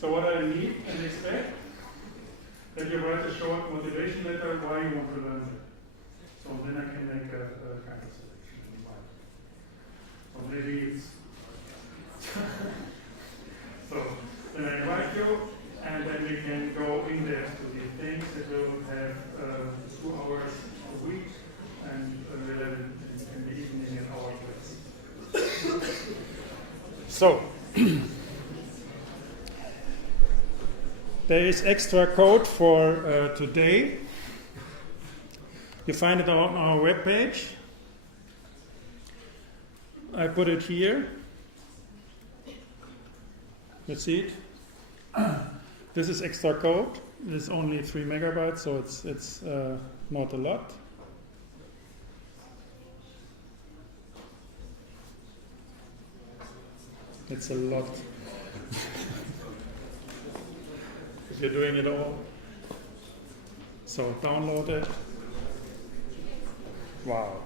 So what I need and expect that you write a short motivation letter why you want to learn it. So then I can make a kind of selection. So maybe it's so then I invite you, and then we can go in depth to these things. It will have 2 hours a week, and we'll have it in the evening in our place. So there is extra code for today. You find it on our webpage. I put it here. You see it? This is extra code. It's only 3 megabytes, so it's not a lot. It's a lot. If you're doing it all. So download it. Wow.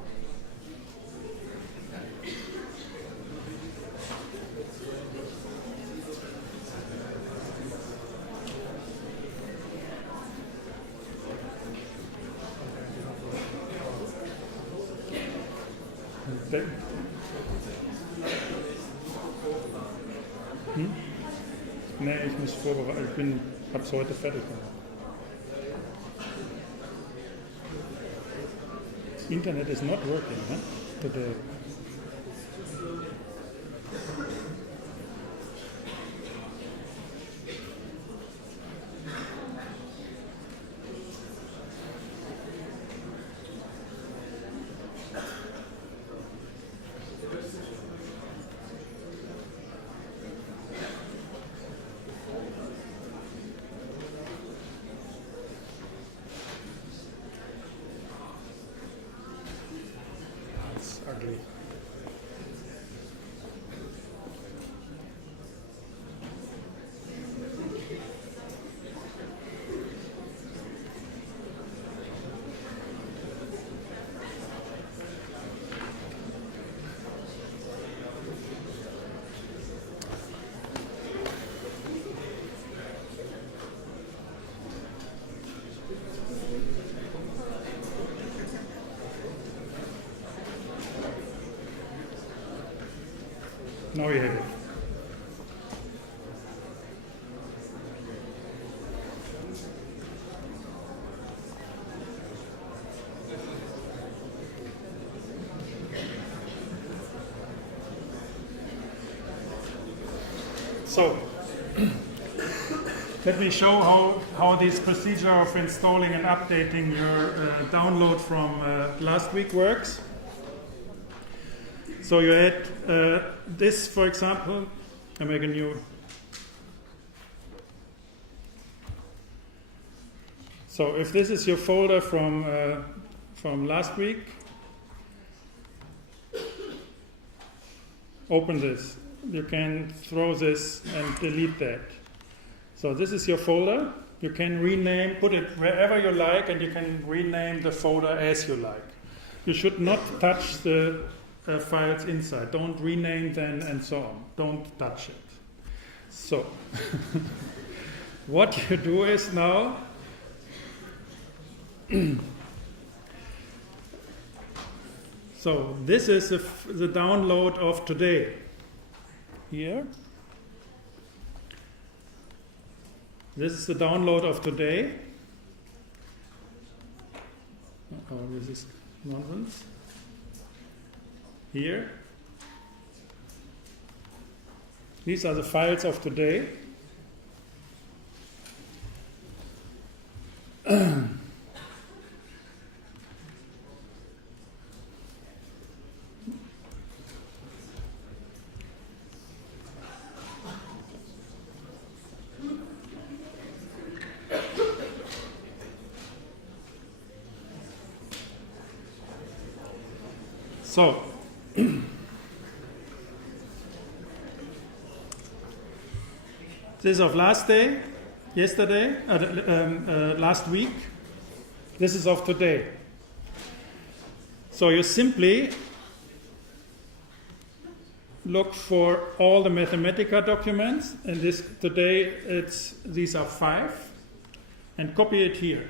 Nee, ich muss vorbereiten. Ich habe es heute fertig gemacht. Internet is not working, huh? Today. Ugly. Now you have it. So, let me show how this procedure of installing and updating your download from last week works. So you had this, for example. I make a new. So if this is your folder from last week, open this. You can throw this and delete that. So this is your folder. You can rename, put it wherever you like, and you can rename the folder as you like. You should not touch the files inside. Don't rename them and so on. Don't touch it. So what you do is now so this is the download of today. Here. This is the download of today. Oh, this is nonsense. Here. These are the files of today. So, this is of last day, yesterday, last week. This is of today. So you simply look for all the Mathematica documents, and today these are 5, and copy it here.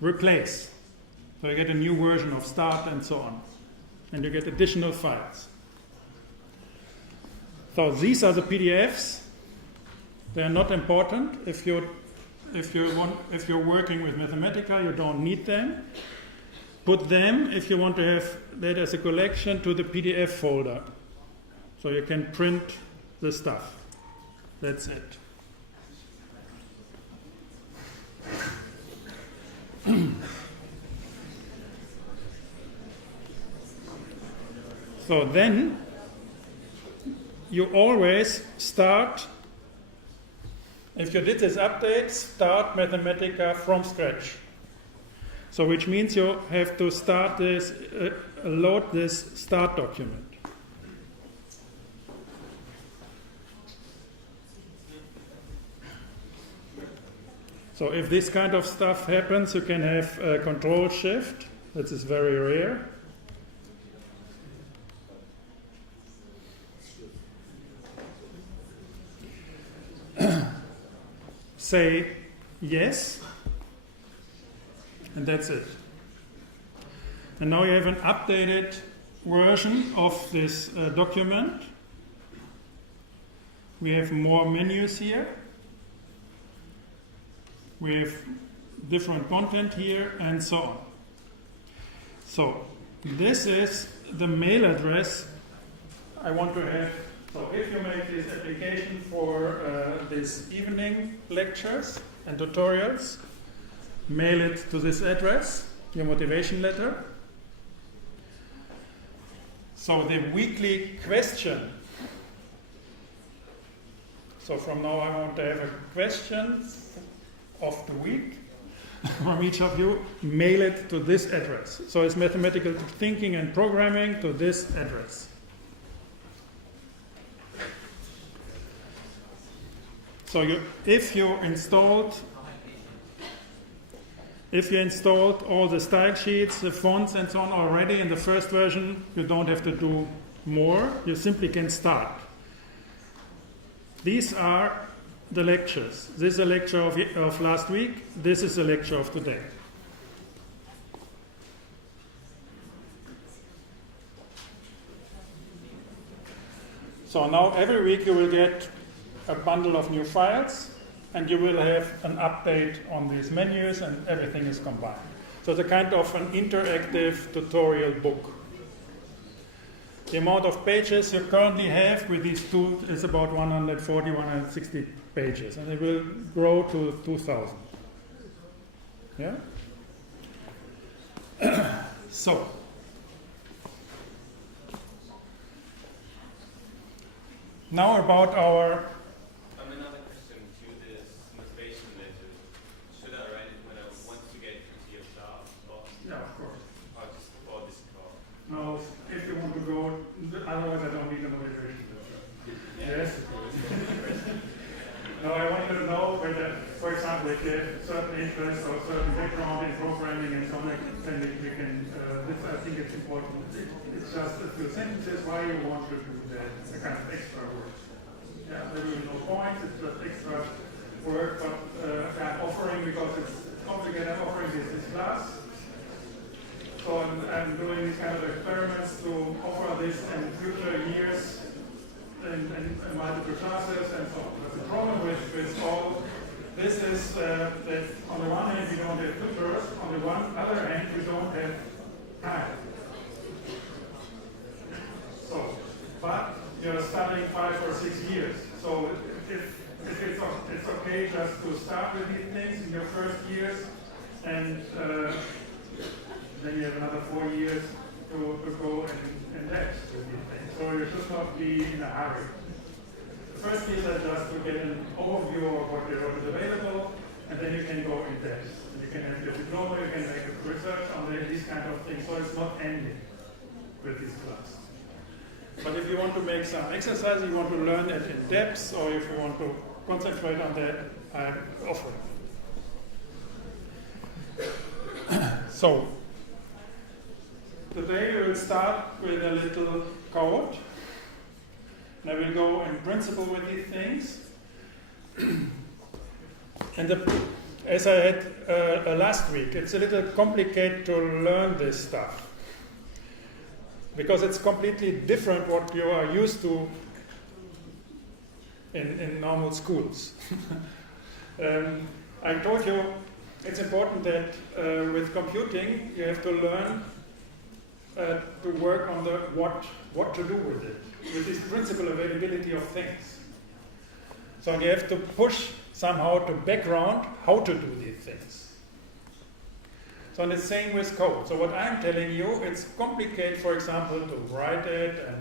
Replace. So you get a new version of Start and so on. And you get additional files. So these are the PDFs. They are not important. If you're working with Mathematica, you don't need them. Put them, if you want to have that as a collection, to the PDF folder. So you can print the stuff. That's it. So then you always start, if you did this update, start Mathematica from scratch. So which means you have to start this, load this start document. So if this kind of stuff happens, you can have Control Shift. That is very rare. Say yes, and that's it. And now you have an updated version of this document. We have more menus here. We have different content here, and so on. So this is the mail address I want to have. So if you make this application for this evening lectures and tutorials, mail it to this address, your motivation letter. So the weekly question. So from now I want to have a question of the week from each of you. Mail it to this address. So it's mathematical thinking and programming to this address. So if you installed all the style sheets, the fonts and so on already in the first version, you don't have to do more. You simply can start. These are the lectures. This is a lecture of last week. This is a lecture of today. So now every week you will get a bundle of new files, and you will have an update on these menus, and everything is combined. So it's a kind of an interactive tutorial book. The amount of pages you currently have with these two is about 140, 160 pages, and it will grow to 2,000. Yeah? So, now about our... Another question to this motivation letter. Should I write it when I want to get into your job? Or Yeah, of course. or just for this call? No, if you want to go, otherwise I don't need a motivation letter. Yes? No, I want you to know whether, for example, if you have certain interests or certain background in programming and so on, then we can, this, I think it's important. It's just a few sentences why you want to do that, a kind of extra work. Yeah, there will be no points, it's just extra work, but I'm offering, because it's complicated, I'm offering this class. So I'm doing these kind of experiments to offer this in future years in multiple classes and so on. But the problem with all this is that on the one hand we don't have tutors, on the other hand we don't have time. So, but you're studying 5 or 6 years. So if it's okay just to start with these things in your first years, and then you have another 4 years to go and depth with these things. So you should not be in a hurry. The first years are just to get an overview of what is available, and then you can go in depth. And you can have your diploma, you can make research on these kind of things. So it's not ending with this class. But if you want to make some exercise, you want to learn it in depth, or if you want to concentrate on that, I'm offering. So, today we will start with a little code. And I will go in principle with these things. And as I had last week, it's a little complicated to learn this stuff. Because it's completely different what you are used to in normal schools. I told you it's important that with computing you have to learn to work on the what to do with it, with this principal availability of things. So you have to push somehow to background how to do these things. So it's the same with code. So what I'm telling you, it's complicated, for example, to write it and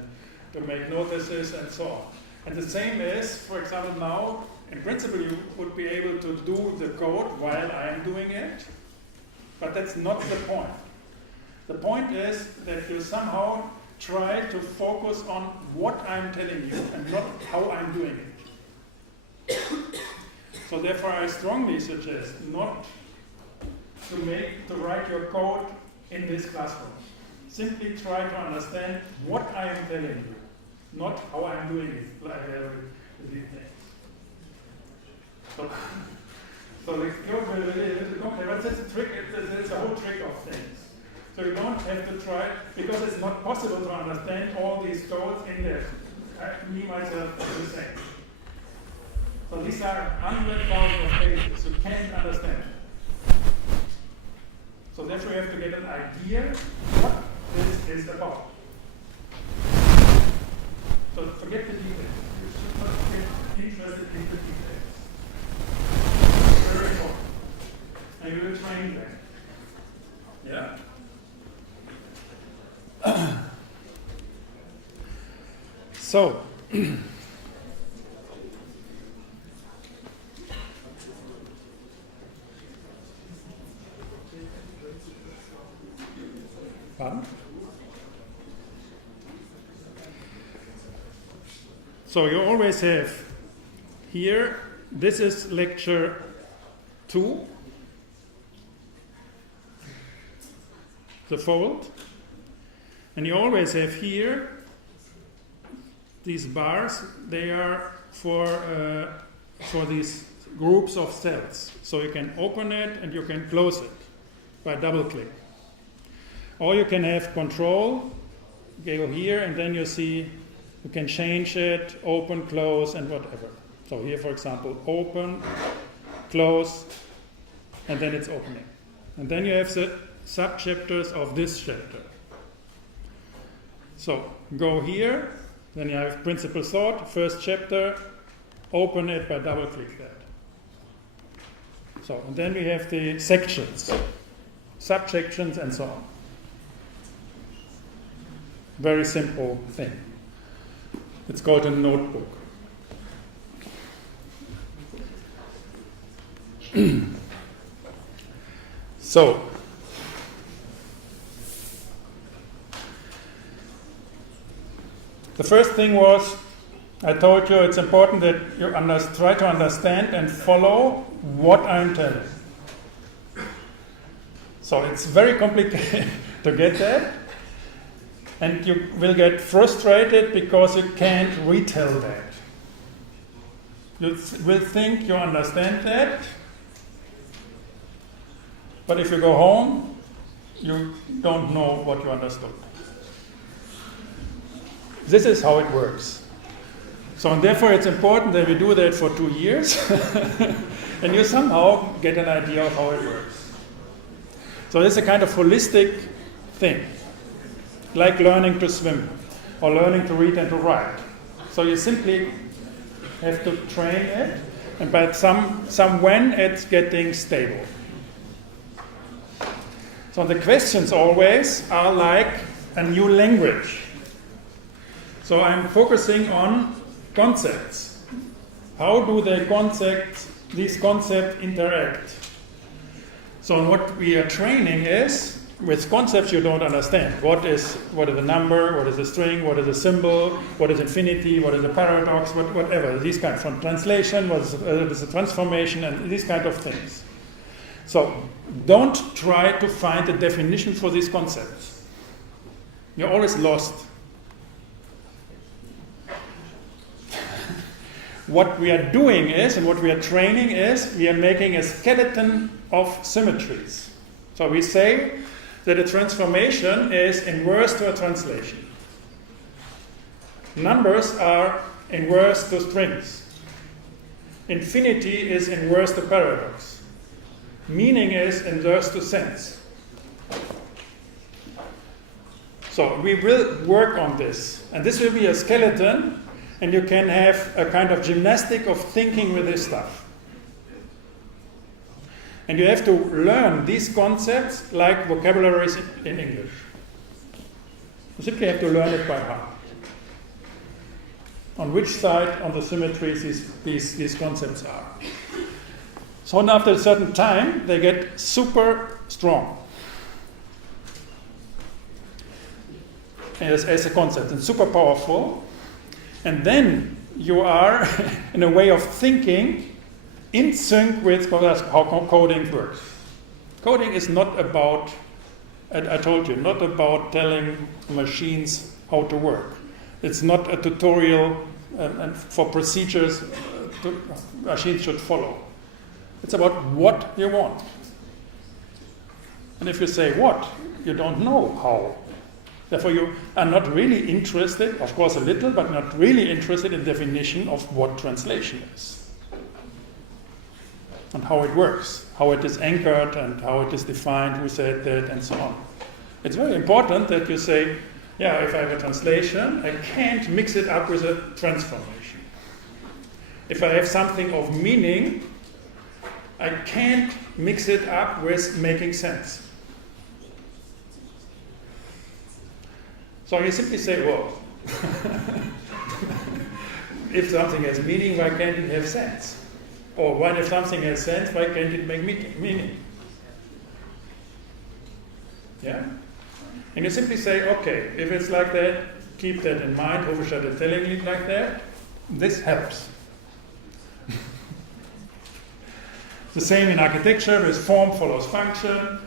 to make notices and so on. And the same is, for example, now, in principle, you would be able to do the code while I am doing it, but that's not the point. The point is that you somehow try to focus on what I'm telling you and not how I'm doing it. So therefore, I strongly suggest not to write your code in this classroom. Simply try to understand what I am telling you, not how I am doing it, like with these things. So the code will be a little complicated, but that's a trick, it's a whole trick of things. So you don't have to try, because it's not possible to understand all these codes in there. Me, myself, do the same. So these are 100,000 pages, you can't understand. So therefore you have to get an idea what this is about. So forget the details. You should not get interested in the details. It's very important. And you will train them. Yeah? So, pardon? So you always have here, this is lecture 2, the fold, and you always have here these bars, they are for these groups of cells. So you can open it and you can close it by double click. Or you can have control, go here and then you see you can change it, open, close, and whatever. So here, for example, open, close, and then it's opening. And then you have the sub-chapters of this chapter. So go here, then you have principal thought, first chapter, open it by double click that. So, and then we have the sections, subsections, and so on. Very simple thing. It's called a notebook. So, the first thing was, I told you it's important that you try to understand and follow what I'm telling. So it's very complicated to get that. And you will get frustrated because you can't retell that. You will think you understand that, but if you go home, you don't know what you understood. This is how it works. So, and therefore it's important that we do that for 2 years, and you somehow get an idea of how it works. So it's a kind of holistic thing. Like learning to swim or learning to read and to write. So you simply have to train it, and by when it's getting stable. So the questions always are like a new language. So I'm focusing on concepts. How do these concepts interact? So what we are training is, with concepts you don't understand. What is a number, what is a string, what is a symbol, what is infinity, what is a paradox, whatever. These kinds from translation, what is a transformation, and these kind of things. So don't try to find a definition for these concepts. You're always lost. What we are doing is, and what we are training is, we are making a skeleton of symmetries. So we say that a transformation is inverse to a translation. Numbers are inverse to strings. Infinity is inverse to paradox. Meaning is inverse to sense. So we will work on this. And this will be a skeleton, and you can have a kind of gymnastic of thinking with this stuff. And you have to learn these concepts like vocabularies in English. You simply have to learn it by heart. On which side on the symmetries these concepts are. So after a certain time, they get super strong as a concept, and super powerful. And then you are, in a way of thinking, in sync with how coding works. Coding is not about, I told you, not about telling machines how to work. It's not a tutorial and for procedures machines should follow. It's about what you want. And if you say what, you don't know how. Therefore, you are not really interested, of course a little, but not really interested in definition of what translation is. And how it works, how it is anchored, and how it is defined, who said that, and so on. It's very important that you say, yeah, if I have a translation, I can't mix it up with a transformation. If I have something of meaning, I can't mix it up with making sense. So you simply say, well, if something has meaning, why can't it have sense? Or when if something has sense, why can't it make meaning? Yeah? And you simply say, okay, if it's like that, keep that in mind. Hovestadt is telling it like that. This helps. The same in architecture with form follows function.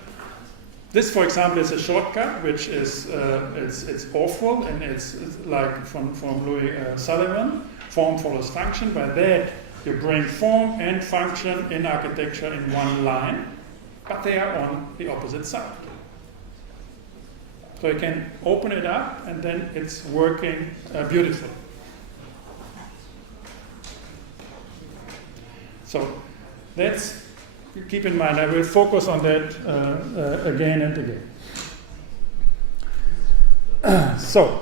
This, for example, is a shortcut, which is it's awful, and it's like from Louis Sullivan. Form follows function. By that, you bring form and function in architecture in one line, but they are on the opposite side. So you can open it up, and then it's working beautifully. So that's, keep in mind, I will focus on that again and again. So,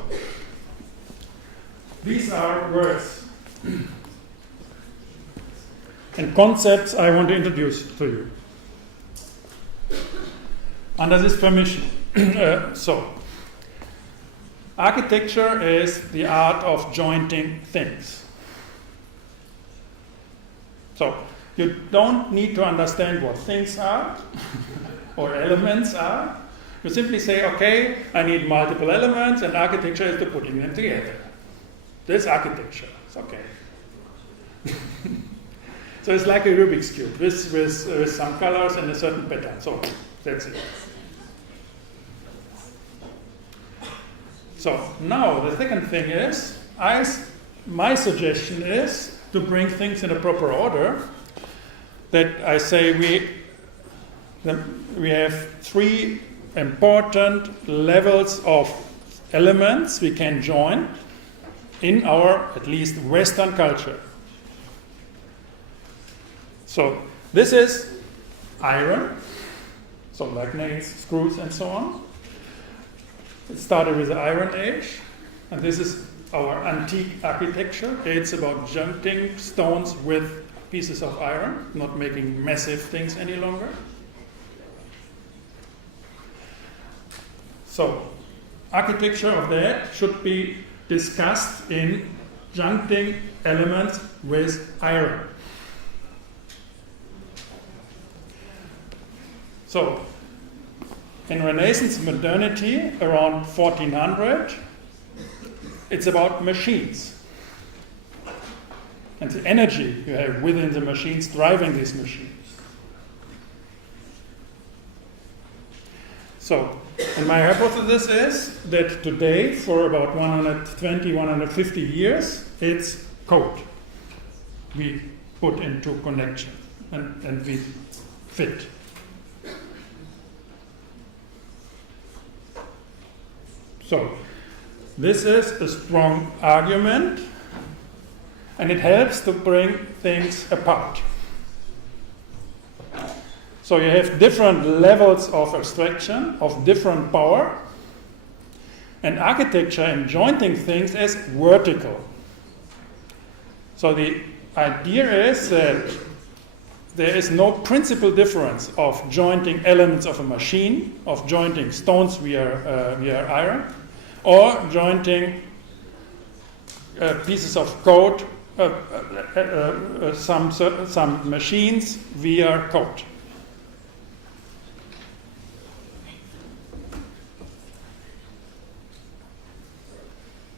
these are words and concepts I want to introduce to you. Under this permission. So, architecture is the art of jointing things. So, you don't need to understand what things are or elements are. You simply say, okay, I need multiple elements, and architecture is to putting them together. This architecture. It's okay. So it's like a Rubik's Cube with some colors and a certain pattern. So that's it. So now the second thing is, my suggestion is to bring things in a proper order. That I say we have three important levels of elements we can join in our, at least, Western culture. So this is iron, so like nails, screws, and so on. It started with the Iron Age, and this is our antique architecture. It's about junting stones with pieces of iron, not making massive things any longer. So, architecture of that should be discussed in junting elements with iron. So, in Renaissance modernity, around 1400, it's about machines. And the energy you have within the machines driving these machines. So, and my hypothesis is that today, for about 120, 150 years, it's code we put into connection and we fit. So, this is a strong argument, and it helps to bring things apart. So you have different levels of abstraction, of different power, and architecture and jointing things is vertical. So the idea is that there is no principal difference of jointing elements of a machine, of jointing stones via iron, or jointing pieces of code, some machines via code.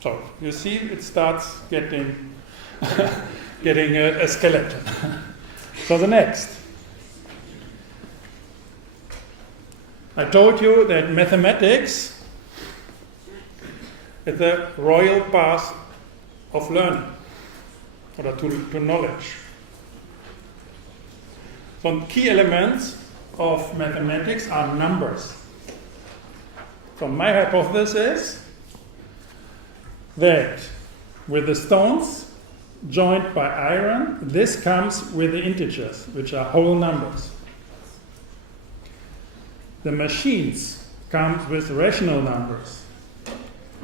So you see, it starts getting a skeleton. So the next. I told you that mathematics is the royal path of learning, or to knowledge. Some key elements of mathematics are numbers. So my hypothesis is that with the stones joined by iron, this comes with the integers, which are whole numbers. The machines come with rational numbers,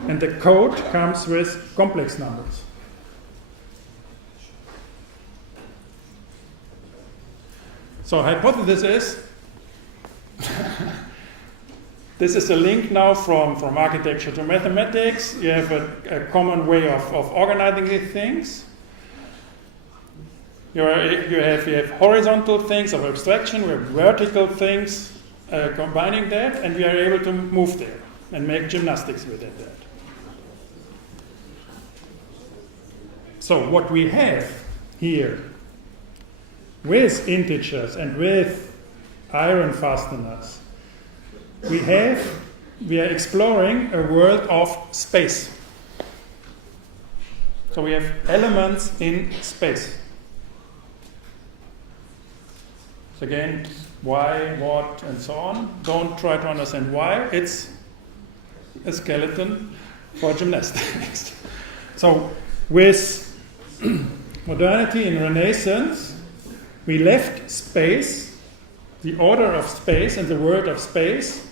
and the code comes with complex numbers. So hypothesis is this is a link now from architecture to mathematics. You have a common way of organizing these things. You have horizontal things of abstraction, we have vertical things combining that, and we are able to move there and make gymnastics within that. So what we have here with integers and with iron fasteners, we are exploring a world of space. So we have elements in space. So again, why, what, and so on. Don't try to understand why. It's a skeleton for gymnastics. So with modernity and Renaissance, we left space, the order of space and the world of space,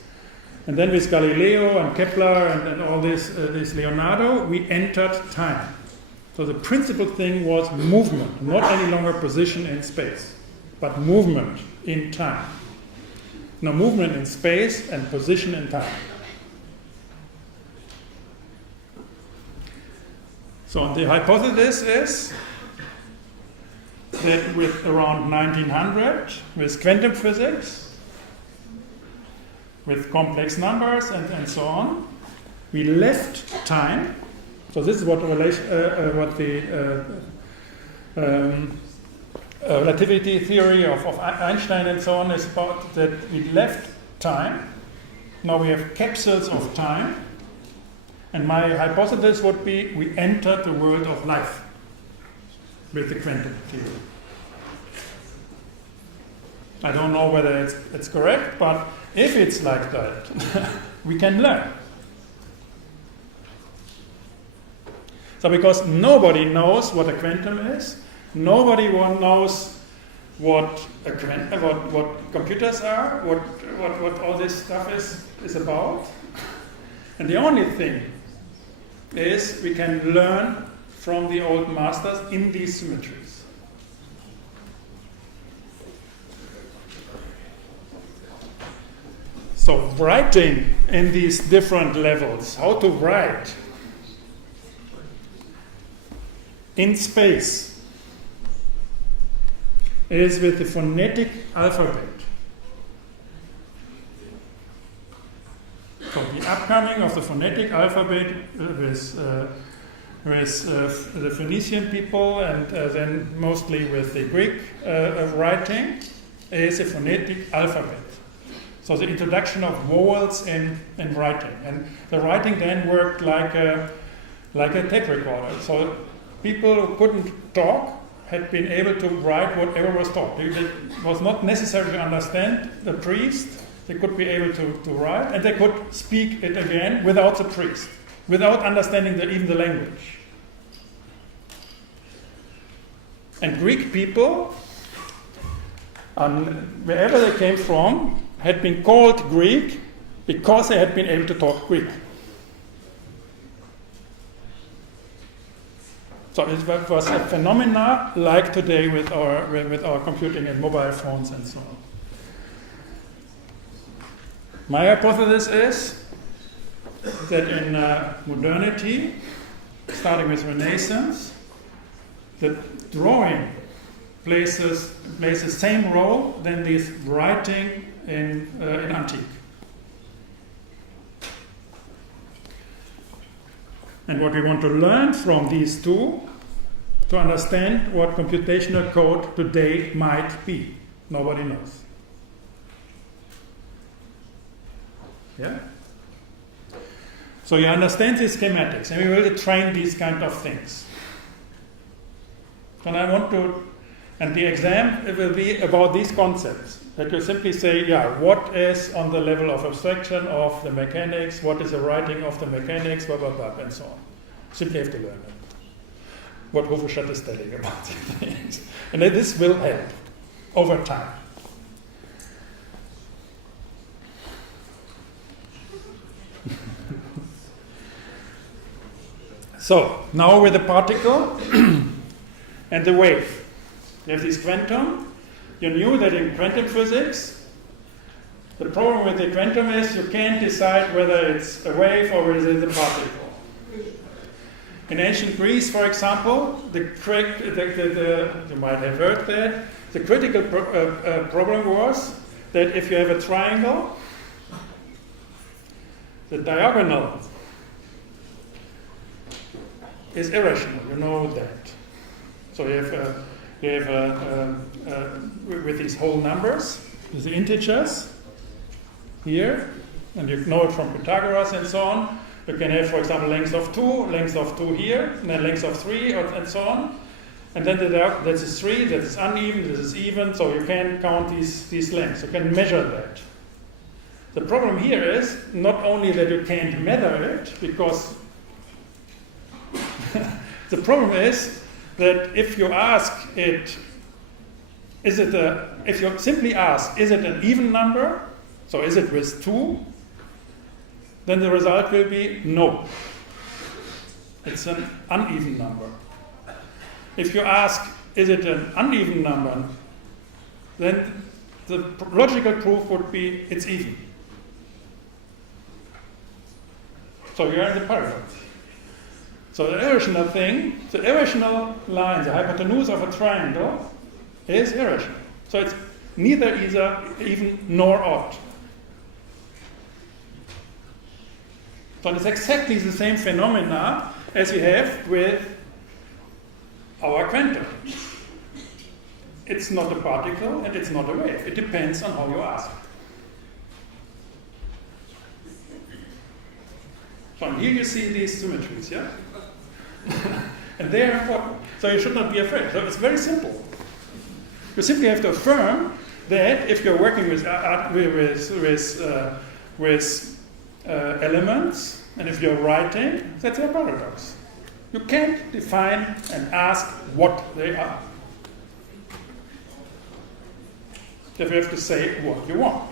and then with Galileo and Kepler and all this Leonardo, we entered time. So the principal thing was movement, not any longer position in space, but movement in time. Now movement in space and position in time. So the hypothesis is that with around 1900, with quantum physics, with complex numbers and so on, we left time. So this is what the relativity theory of Einstein and so on is about, that we left time. Now we have capsules of time. And my hypothesis would be we entered the world of life with the quantum theory. I don't know whether it's correct, but if it's like that, we can learn. So because nobody knows what a quantum is, nobody knows what computers are, what all this stuff is about. And the only thing is we can learn from the old masters in these symmetries. So writing in these different levels, how to write in space is with the phonetic alphabet. So the upcoming of the phonetic alphabet with the Phoenician people and then mostly with the Greek writing is a phonetic alphabet. So the introduction of vowels in writing. And the writing then worked like a tape recorder. So people who couldn't talk had been able to write whatever was taught. It was not necessary to understand the priest. They could be able to write, and they could speak it again without the priest, without understanding even the language. And Greek people, wherever they came from, had been called Greek because they had been able to talk Greek. So it was a phenomena like today with our computing and mobile phones and so on. My hypothesis is that in modernity, starting with Renaissance, that drawing plays the same role than this writing in antique. And what we want to learn from these two to understand what computational code today might be. Nobody knows. Yeah? So you understand these schematics, and we will train these kind of things. And and the exam it will be about these concepts. That you simply say, what is on the level of abstraction of the mechanics, what is the writing of the mechanics, blah, blah, blah, and so on. Simply have to learn it. What Hovestadt is telling about these things. And this will help over time. So, now with the particle and the wave. You have this quantum. You knew that in quantum physics, the problem with the quantum is you can't decide whether it's a wave or whether it's a particle. In ancient Greece, for example, you might have heard that, the critical problem was that if you have a triangle, the diagonal is irrational. You know that. So you have with these whole numbers, the integers here, and you know it from Pythagoras and so on. You can have, for example, length of 2 here, and then length of 3, and so on. And then this is 3, that is uneven, this is even, so you can count these lengths. You can measure that. The problem here is not only that you can't measure it, because the problem is that if you ask it, if you simply ask, is it an even number? So is it with 2? Then the result will be no. It's an uneven number. If you ask, is it an uneven number? Then the logical proof would be it's even. So you're in the paradox. So the irrational thing, the irrational line, the hypotenuse of a triangle is irrational. So it's neither even nor odd. So it's exactly the same phenomena as we have with our quantum. It's not a particle and it's not a wave. It depends on how you ask. So here you see these symmetries, yeah? And they are important. So you should not be afraid. So it's very simple. You simply have to affirm that if you're working with elements, and if you're writing, that's a paradox. You can't define and ask what they are. You have to say what you want.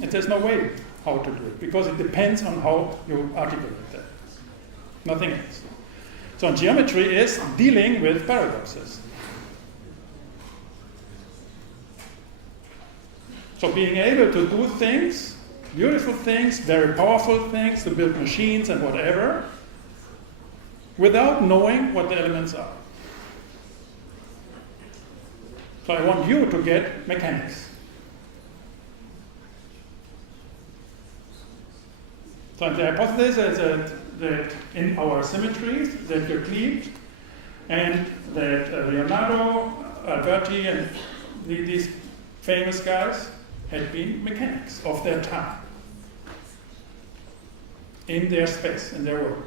And there's no way how to do it, because it depends on how you articulate that. Nothing else. So geometry is dealing with paradoxes. So being able to do things, beautiful things, very powerful things, to build machines and whatever, without knowing what the elements are. So I want you to get mechanics. So the hypothesis is that in our symmetries, that Euclid and that Leonardo, Alberti, and these famous guys, had been mechanics of their time, in their space, in their world.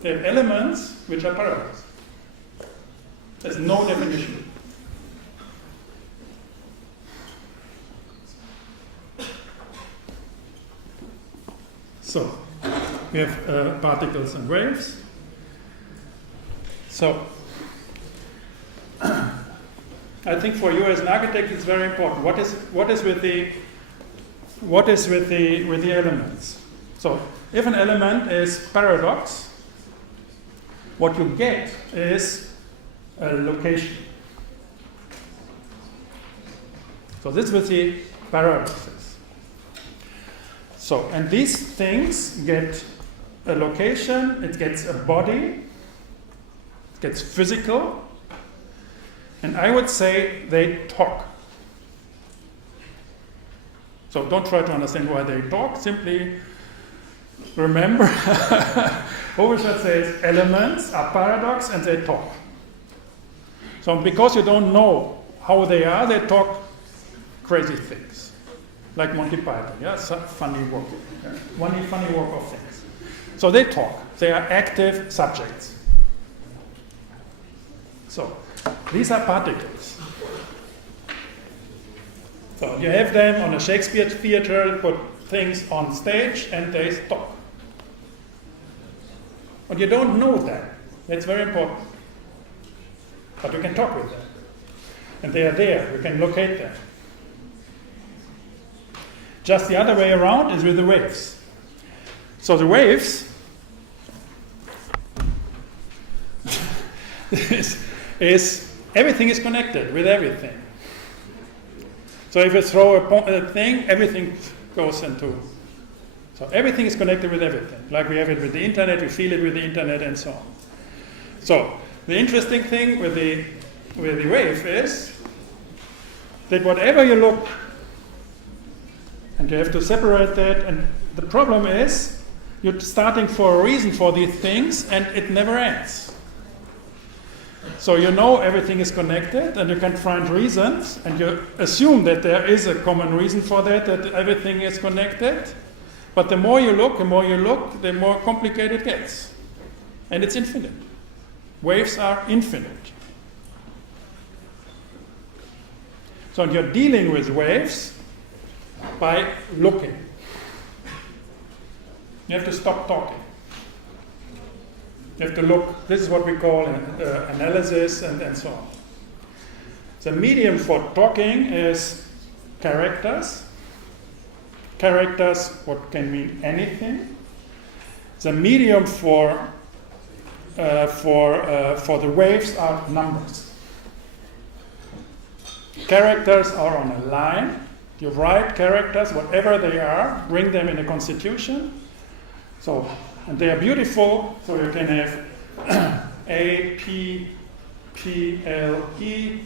They have elements which are paradox. There's no definition. So, we have particles and waves. So, I think for you as an architect, it's very important. What is with the elements? So, if an element is paradox, what you get is a location. So this is with the paradoxes. So, and these things get a location, it gets a body, it gets physical, and I would say they talk. So don't try to understand why they talk, simply remember Hovestadt says elements are paradox and they talk. So because you don't know how they talk crazy things. Like Monty Python, yeah, funny work. Yeah? Funny work of things. So they talk. They are active subjects. So these are particles. So you have them on a Shakespeare theater, put things on stage and they talk. But you don't know that. That's very important. But you can talk with them. And they are there. You can locate them. Just the other way around is with the waves. So the waves is everything is connected with everything. So if you throw a thing, everything goes into. So everything is connected with everything. Like we have it with the internet, we feel it with the internet, and so on. So the interesting thing with the wave is that whatever you look, and you have to separate that, and the problem is you're starting for a reason for these things, and it never ends. So you know everything is connected, and you can find reasons, and you assume that there is a common reason for that everything is connected. But the more you look, the more complicated it gets. And it's infinite. Waves are infinite. So you're dealing with waves by looking. You have to stop talking. You have to look. This is what we call analysis and so on. The medium for talking is characters. Characters, what can mean anything. The medium for the waves are numbers. Characters are on a line. You write characters, whatever they are, bring them in a constitution. So, and they are beautiful. So you can have A, P, P, L, E,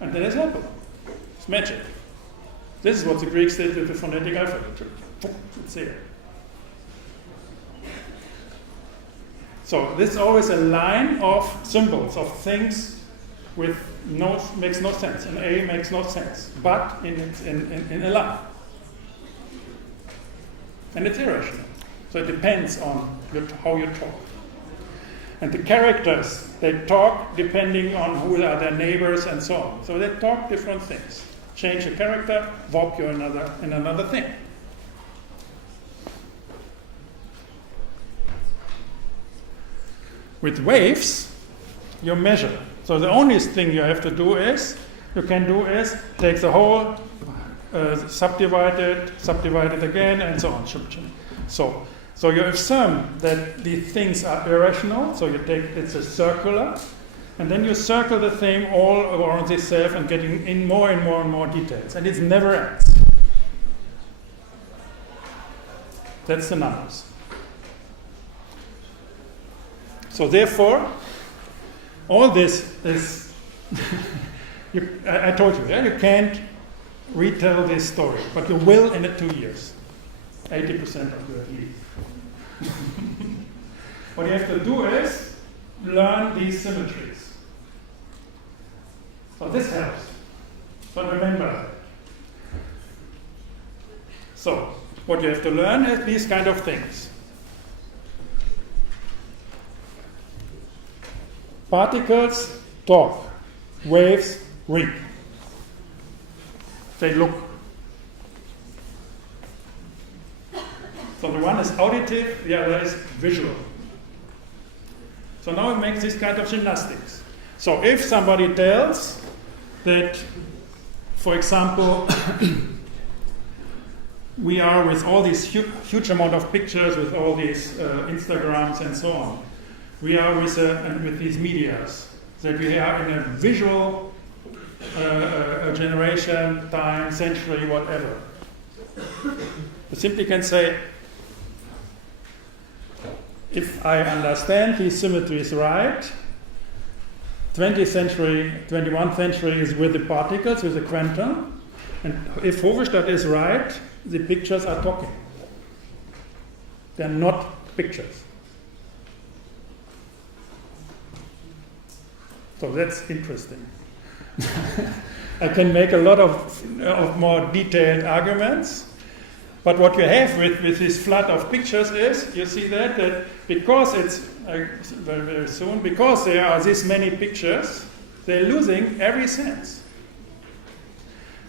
and then there's apple. It's magic. This is what the Greeks did with the phonetic alphabet. It's there. So this is always a line of symbols, of things with makes no sense. An A makes no sense, but in a line. And it's irrational. So it depends on how you talk. And the characters, they talk depending on who are their neighbors and so on. So they talk different things. Change a character, warp you in another thing. With waves, you measure. So the only thing you have to do is take the whole, subdivide it again, and so on. So you assume that these things are irrational. So it's a circular. And then you circle the thing all around itself and getting in more and more and more details. And it never ends. That's the numbers. So therefore, all this is, I told you, you can't retell this story, but you will in 2 years. 80% of you at least. What you have to do is learn these symmetries. So this helps. So remember that. So, what you have to learn is these kind of things. Particles talk, waves read. They look. So the one is auditive, the other is visual. So now it makes this kind of gymnastics. So if somebody tells that, for example, we are with all these huge amount of pictures, with all these Instagrams and so on, we are with these medias, that we are in a visual generation, time, century, whatever. You simply can say, if I understand these symmetries right, 20th century, 21st century is with the particles, with the quantum, and if Hovestadt is right, the pictures are talking. They're not pictures. So that's interesting. I can make a lot of more detailed arguments, but what you have with this flood of pictures is, you see that because it's very, very soon, because there are this many pictures, they're losing every sense.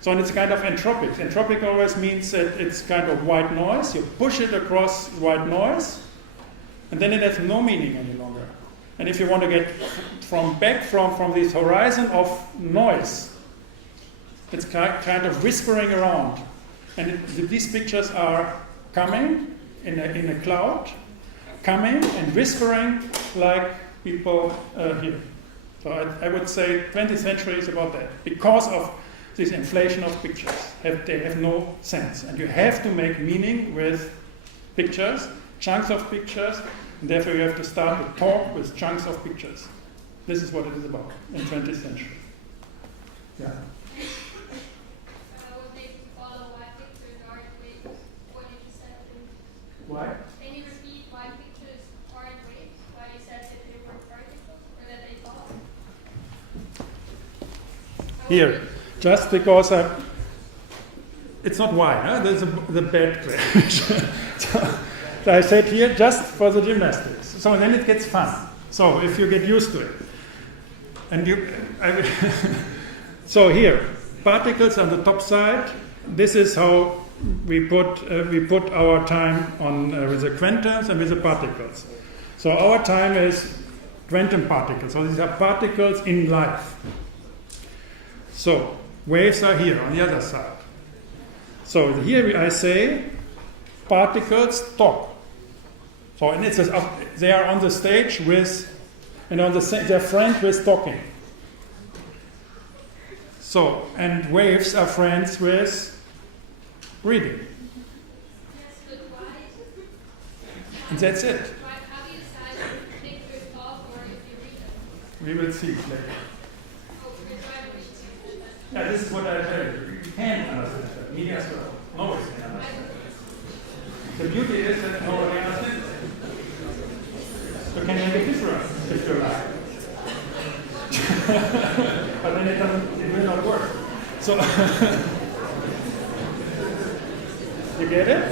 So it's kind of entropic. Entropic always means that it's kind of white noise. You push it across white noise, and then it has no meaning any longer. And if you want to get from this horizon of noise, it's kind of whispering around. And these pictures are coming in a cloud, coming and whispering like people here. So I would say 20th century is about that. Because of this inflation of pictures, they have no sense. And you have to make meaning with pictures, chunks of pictures, and therefore you have to start to talk with chunks of pictures. This is what it is about in 20th century. Yeah. Why? Can you repeat why pictures aren't waves? Why you said that they were particles or that they talk? Here, just because it's not why, huh? There's the bad question. So I said here just for the gymnastics. So then it gets fun. So if you get used to it, and so here, particles on the top side. This is how we put our time on with the quantums and with the particles. So our time is quantum particles. So these are particles in life. So waves are here on the other side. So here I say particles talk. So and it's they are on the stage with, and on their friend with talking. So and waves are friends with reading. Yes, but why? And that's it. How do you decide if pictures talk or if you read them? We will see later. Oh, because why do we see that? Yeah, this is what I tell you. You can understand that. Me as well. Nobody can understand that. The beauty is that nobody understands it. You can make a difference if you like. But then it will not work. So you get it?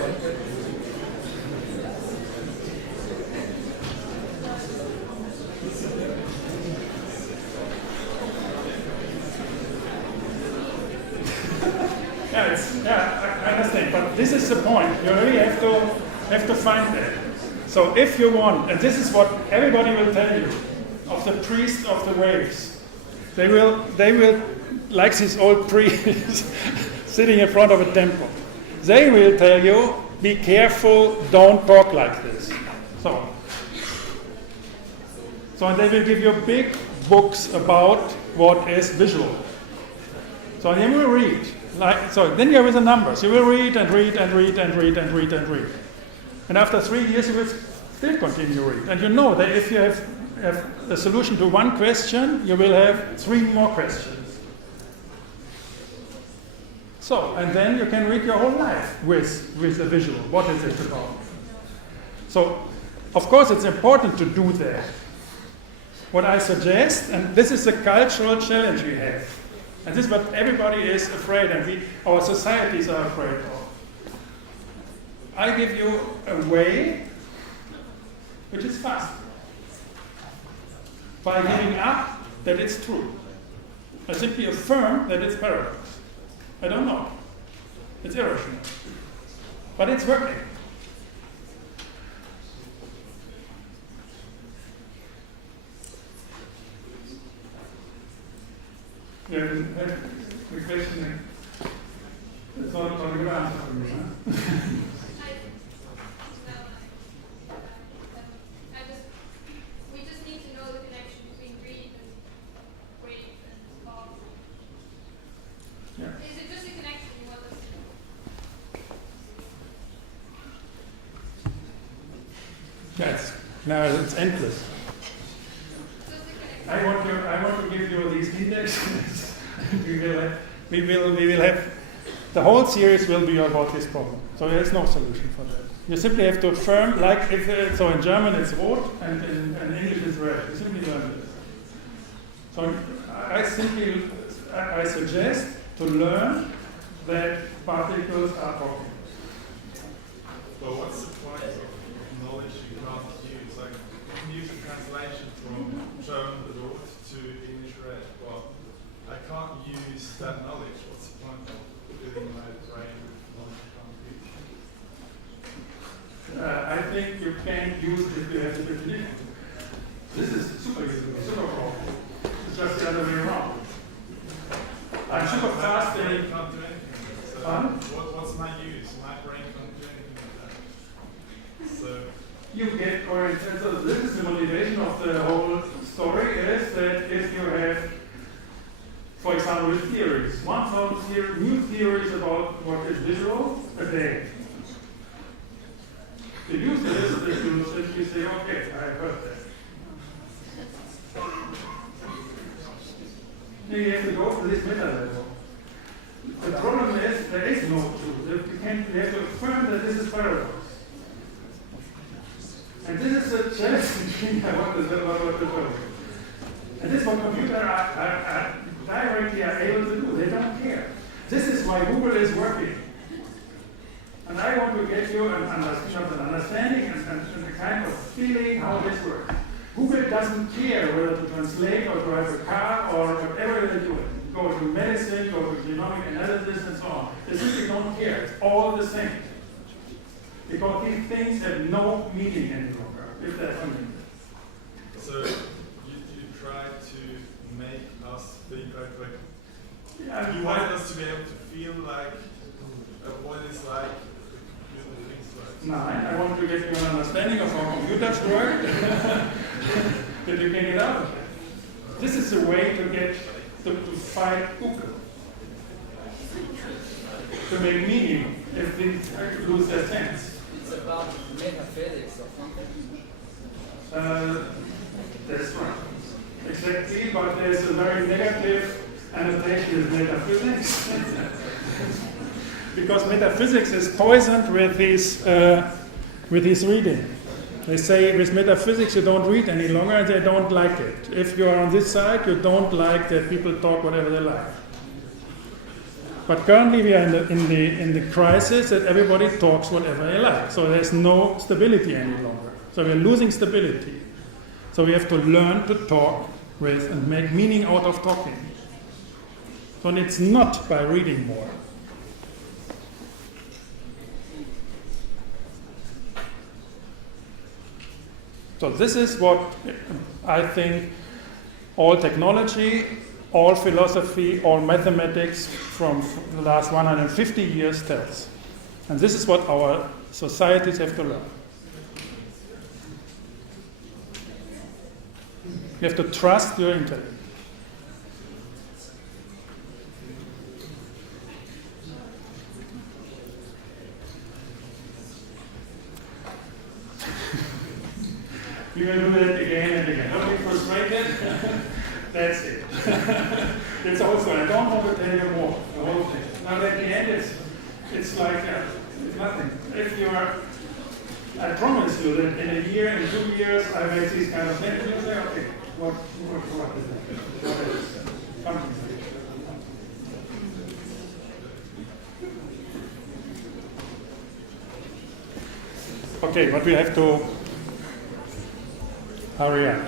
Yeah, I understand. But this is the point. You really have to find that. So if you want, and this is what everybody will tell you, of the priests of the waves, they will like this old priest sitting in front of a temple. They will tell you, be careful, don't talk like this. So they will give you big books about what is visual. So then you will read. So then you have the numbers. You will read and read and read and read and read and read. And after 3 years, you will still continue to read. And you know that if you have a solution to one question, you will have 3 more questions. So, and then you can read your whole life with a visual. What is it about? So, of course, it's important to do that. What I suggest, and this is a cultural challenge we have, And this is what everybody is afraid, and our societies are afraid of. I give you a way which is fast. By giving up that it's true. I simply affirm that it's paradox. I don't know. It's irrational. But it's working. Yeah, the question is not a good answer for me, huh? We just need to know the connection between read and wait and call. Yeah. Is it just a connection you want us to know? Yes. Now it's endless. Just a connection. I want to give you these indexes. we will have the whole series will be about this problem. So there is no solution for that. You simply have to affirm, like if so in German it's rot and in English it's red. You simply learn this. So I suggest to learn that particles are talking. But what's the point of knowledge you can't use? Like, you can use a translation from German rot to English red. Well, I can't use that knowledge. What's the point of filling my brain with non-compute? I think you can't use it if you have the definition. This is super useful, super powerful. It's just the other way around. I'm super fast My brain and can't do anything. So what's my use? My brain can't do anything like that. So you get oriented. So this is the motivation of the whole story is that if you have, for example, with theories, 1,000 new theories about what is visual a day. The use is that you simply say, okay, I heard that. Then you have to go to this meta level. The problem is there is no truth. You have to affirm that this is paradox. And this is the challenge I want to tell you. And this is what computers are directly able to do. They don't care. This is why Google is working. And I want to get you an understanding and a kind of feeling how this works. Google doesn't care whether to translate or drive a car or whatever they're doing. Go to medicine, go to genomic analysis, and so on. They simply don't care. It's all the same. Because these things have no meaning any longer, if they're something. So you try to make us think like Yeah, you want us to be able to feel like what it's like. No, I want to get you an understanding of how computers work, that you can get out of it. This is a way to get to fight Google, to make meaning if things lose their sense. It's about metaphysics or something. That's right. Exactly, but there's a very negative annotation with metaphysics. Because metaphysics is poisoned with his reading. They say with metaphysics you don't read any longer and they don't like it. If you are on this side, you don't like that people talk whatever they like. But currently we are in the crisis that everybody talks whatever they like. So there's no stability any longer. So we're losing stability. So we have to learn to talk with and make meaning out of talking. So it's not by reading more. So this is what I think all technology, all philosophy, all mathematics from the last 150 years tells. And this is what our societies have to learn. You have to trust your intellect. We will do that again and again. Don't be frustrated. That's it. It's also, I don't want to tell you more, the whole thing. Now at the end, it's like, it's nothing. If you are, I promise you that in a year, in 2 years, I make these kind of things, and you'll say, okay, what is that? What is something? Okay, but we have to hurry up.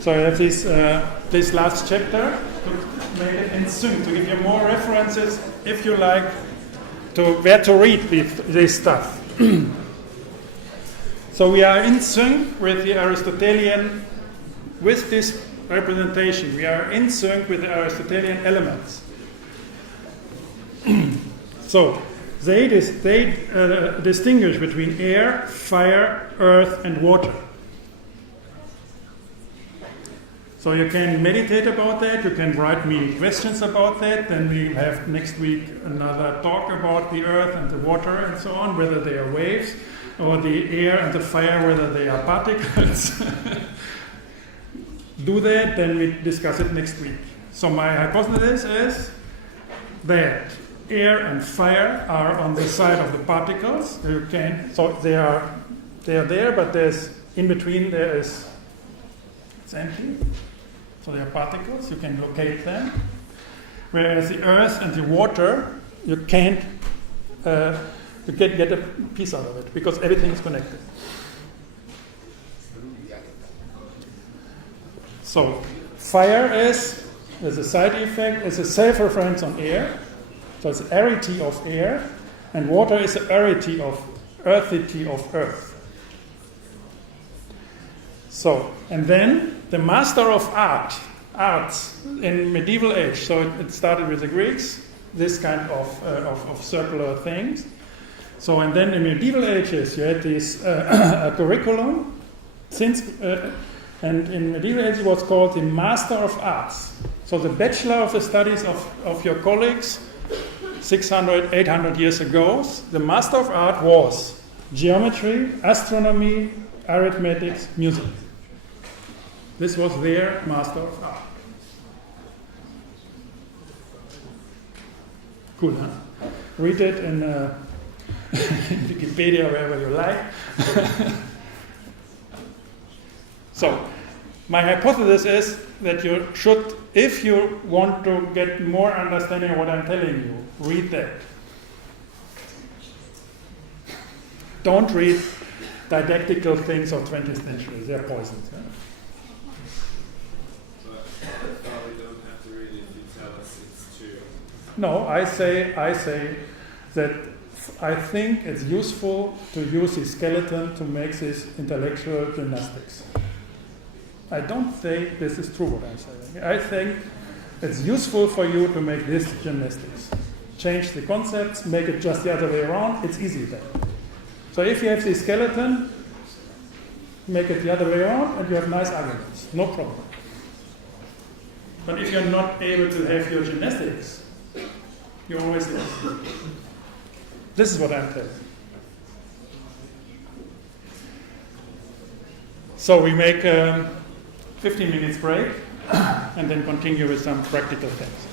So I have this last chapter to make it in sync, to give you more references, if you like, to where to read this stuff. So we are in sync with the Aristotelian, with this representation. We are in sync with the Aristotelian elements. So they distinguish between air, fire, earth, and water. So you can meditate about that, you can write me questions about that, then we have next week another talk about the earth and the water and so on, whether they are waves, or the air and the fire, whether they are particles. Do that, then we discuss it next week. So my hypothesis is that air and fire are on the side of the particles. So they are there, but there's in between it's empty. So they are particles, you can locate them. Whereas the earth and the water, you can't get a piece out of it because everything is connected. So fire is a side effect, is a self-reference on air. So it's arity of air, and water is the arity of earthity of earth. So, and then the master of arts in medieval age. So it started with the Greeks, this kind of circular things. So, and then in medieval ages, you had this curriculum, and in medieval ages it was called the Master of Arts. So the bachelor of the studies of your colleagues 600, 800 years ago, the Master of Art was geometry, astronomy, arithmetics, music. This was their Master of Art. Cool, huh? Read it in Wikipedia, wherever you like. So, my hypothesis is that you should, if you want to get more understanding of what I'm telling you, read that. Don't read didactical things of 20th century. They're poisons. Yeah? We don't have to read it if you tell us it's true. No, I say that I think it's useful to use the skeleton to make this intellectual gymnastics. I don't think this is true what I'm saying. I think it's useful for you to make this gymnastics. Change the concepts, make it just the other way around. It's easy then. So if you have the skeleton, make it the other way around and you have nice arguments. No problem. But if you're not able to have your gymnastics, you always lose. This is what I'm telling. So we make 15 minutes break and then continue with some practical things.